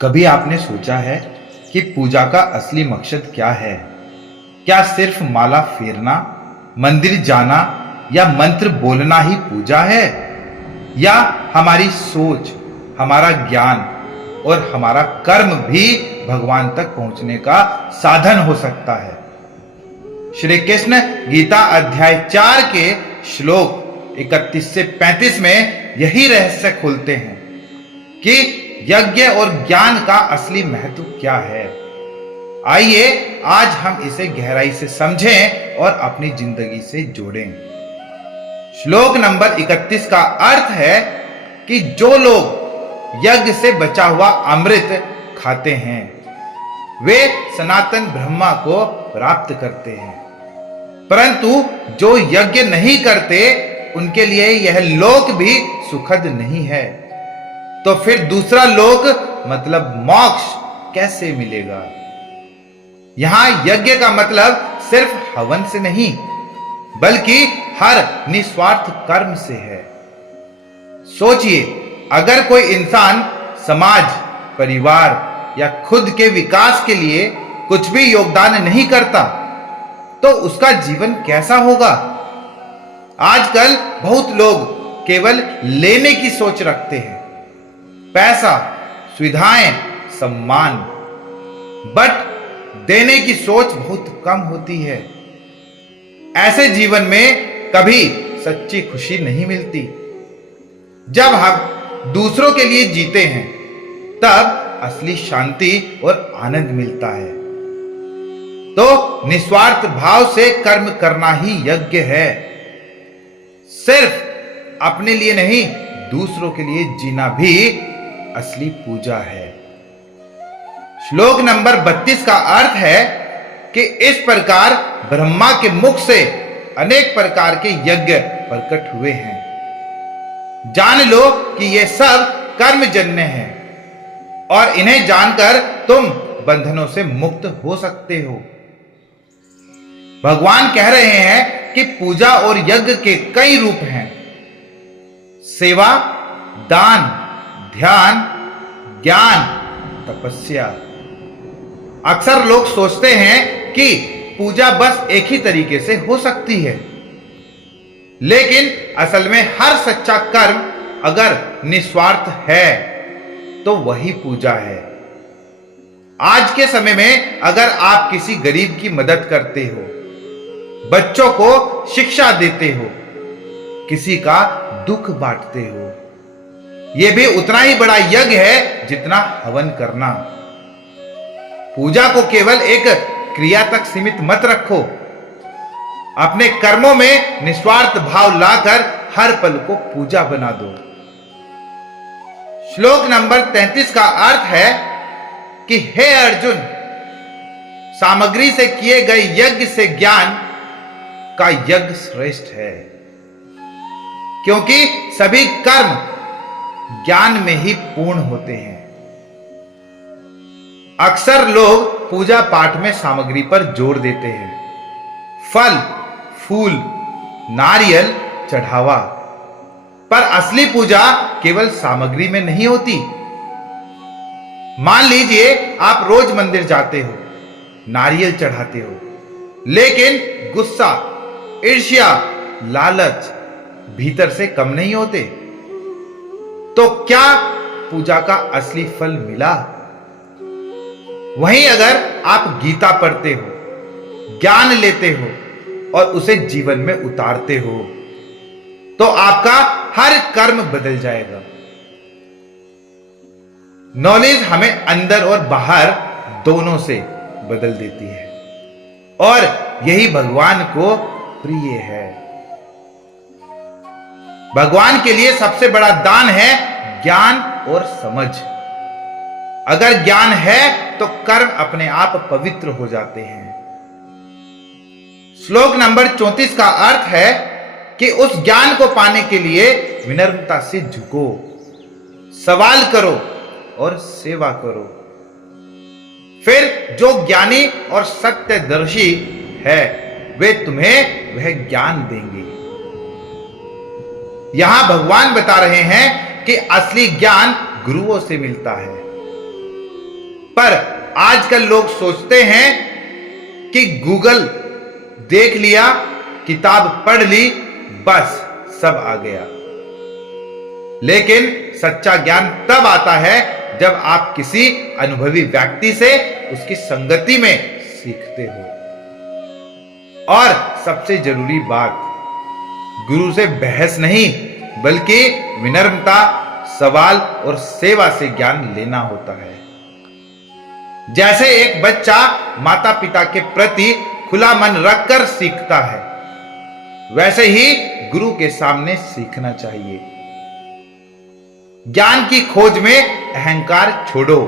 कभी आपने सोचा है कि पूजा का असली मकसद क्या है? क्या सिर्फ माला फेरना, मंदिर जाना या मंत्र बोलना ही पूजा है? या हमारी सोच, हमारा ज्ञान और हमारा कर्म भी भगवान तक पहुंचने का साधन हो सकता है? श्री कृष्ण गीता अध्याय 4 के श्लोक 31 से 35 में यही रहस्य खोलते हैं कि यज्ञ और ज्ञान का असली महत्व क्या है। आइए आज हम इसे गहराई से समझें और अपनी जिंदगी से जोड़ें। श्लोक नंबर 31 का अर्थ है कि जो लोग यज्ञ से बचा हुआ अमृत खाते हैं वे सनातन ब्रह्मा को प्राप्त करते हैं, परंतु जो यज्ञ नहीं करते उनके लिए यह लोक भी सुखद नहीं है। तो फिर दूसरा लोक मतलब मोक्ष कैसे मिलेगा? यहां यज्ञ का मतलब सिर्फ हवन से नहीं बल्कि हर निस्वार्थ कर्म से है। सोचिए, अगर कोई इंसान समाज, परिवार या खुद के विकास के लिए कुछ भी योगदान नहीं करता तो उसका जीवन कैसा होगा? आजकल बहुत लोग केवल लेने की सोच रखते हैं, पैसा, सुविधाएं, सम्मान, बट देने की सोच बहुत कम होती है। ऐसे जीवन में कभी सच्ची खुशी नहीं मिलती। जब हम दूसरों के लिए जीते हैं तब असली शांति और आनंद मिलता है। तो निस्वार्थ भाव से कर्म करना ही यज्ञ है। सिर्फ अपने लिए नहीं, दूसरों के लिए जीना भी असली पूजा है। श्लोक नंबर 32 का अर्थ है कि इस प्रकार ब्रह्मा के मुख से अनेक प्रकार के यज्ञ प्रकट हुए हैं। जान लो कि ये सब कर्मजन्य हैं और इन्हें जानकर तुम बंधनों से मुक्त हो सकते हो। भगवान कह रहे हैं कि पूजा और यज्ञ के कई रूप हैं: सेवा, दान, ध्यान, ज्ञान, तपस्या। अक्सर लोग सोचते हैं कि पूजा बस एक ही तरीके से हो सकती है, लेकिन असल में हर सच्चा कर्म अगर निस्वार्थ है तो वही पूजा है। आज के समय में अगर आप किसी गरीब की मदद करते हो, बच्चों को शिक्षा देते हो, किसी का दुख बांटते हो, यह भी उतना ही बड़ा यज्ञ है जितना हवन करना। पूजा को केवल एक क्रिया तक सीमित मत रखो। अपने कर्मों में निस्वार्थ भाव लाकर हर पल को पूजा बना दो। श्लोक नंबर 33 का अर्थ है कि हे अर्जुन, सामग्री से किए गए यज्ञ से ज्ञान का यज्ञ श्रेष्ठ है, क्योंकि सभी कर्म ज्ञान में ही पूर्ण होते हैं। अक्सर लोग पूजा पाठ में सामग्री पर जोर देते हैं, फल, फूल, नारियल, चढ़ावा, पर असली पूजा केवल सामग्री में नहीं होती। मान लीजिए आप रोज मंदिर जाते हो, नारियल चढ़ाते हो, लेकिन गुस्सा, ईर्ष्या, लालच भीतर से कम नहीं होते, तो क्या पूजा का असली फल मिला? वहीं अगर आप गीता पढ़ते हो, ज्ञान लेते हो और उसे जीवन में उतारते हो तो आपका हर कर्म बदल जाएगा। नॉलेज हमें अंदर और बाहर दोनों से बदल देती है और यही भगवान को प्रिय है। भगवान के लिए सबसे बड़ा दान है ज्ञान और समझ। अगर ज्ञान है तो कर्म अपने आप पवित्र हो जाते हैं। श्लोक नंबर 34 का अर्थ है कि उस ज्ञान को पाने के लिए विनम्रता से झुको, सवाल करो और सेवा करो। फिर जो ज्ञानी और सत्यदर्शी है वे तुम्हें वह ज्ञान देंगे। यहां भगवान बता रहे हैं कि असली ज्ञान गुरुओं से मिलता है। पर आजकल लोग सोचते हैं कि गूगल देख लिया, किताब पढ़ ली, बस सब आ गया। लेकिन सच्चा ज्ञान तब आता है जब आप किसी अनुभवी व्यक्ति से उसकी संगति में सीखते हो। और सबसे जरूरी बात, गुरु से बहस नहीं बल्कि विनम्रता, सवाल और सेवा से ज्ञान लेना होता है। जैसे एक बच्चा माता पिता के प्रति खुला मन रखकर सीखता है, वैसे ही गुरु के सामने सीखना चाहिए। ज्ञान की खोज में अहंकार छोड़ो,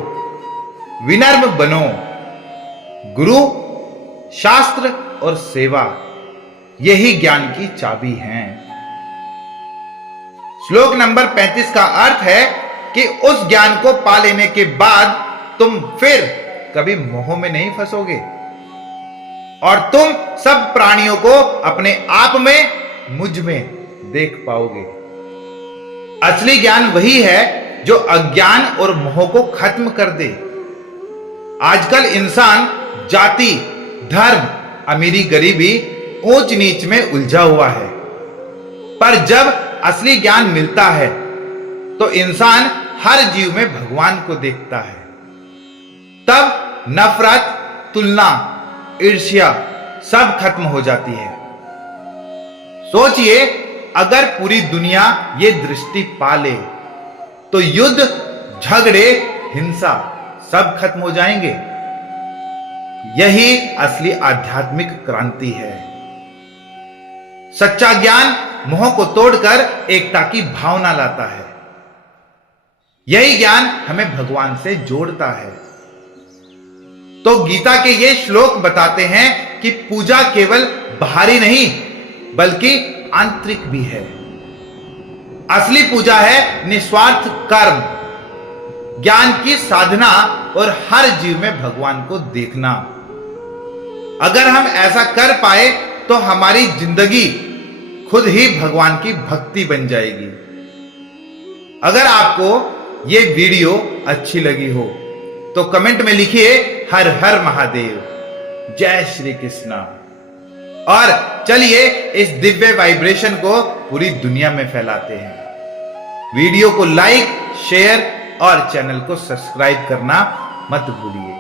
विनम्र बनो। गुरु, शास्त्र और सेवा यही ज्ञान की चाबी हैं। श्लोक नंबर 35 का अर्थ है कि उस ज्ञान को पा लेने के बाद तुम फिर कभी मोह में नहीं फंसोगे और तुम सब प्राणियों को अपने आप में, मुझ में देख पाओगे। असली ज्ञान वही है जो अज्ञान और मोह को खत्म कर दे। आजकल इंसान जाति, धर्म, अमीरी, गरीबी, ऊंच नीच में उलझा हुआ है, पर जब असली ज्ञान मिलता है तो इंसान हर जीव में भगवान को देखता है। तब नफरत, तुलना, ईर्ष्या सब खत्म हो जाती है। सोचिए, अगर पूरी दुनिया ये दृष्टि पा ले तो युद्ध, झगड़े, हिंसा सब खत्म हो जाएंगे। यही असली आध्यात्मिक क्रांति है। सच्चा ज्ञान मोह को तोड़कर एकता की भावना लाता है। यही ज्ञान हमें भगवान से जोड़ता है। तो गीता के ये श्लोक बताते हैं कि पूजा केवल बाहरी नहीं बल्कि आंतरिक भी है। असली पूजा है निस्वार्थ कर्म, ज्ञान की साधना और हर जीव में भगवान को देखना। अगर हम ऐसा कर पाए तो हमारी जिंदगी खुद ही भगवान की भक्ति बन जाएगी। अगर आपको ये वीडियो अच्छी लगी हो तो कमेंट में लिखिए हर हर महादेव, जय श्री कृष्णा। और चलिए इस दिव्य वाइब्रेशन को पूरी दुनिया में फैलाते हैं। वीडियो को लाइक, शेयर और चैनल को सब्सक्राइब करना मत भूलिए।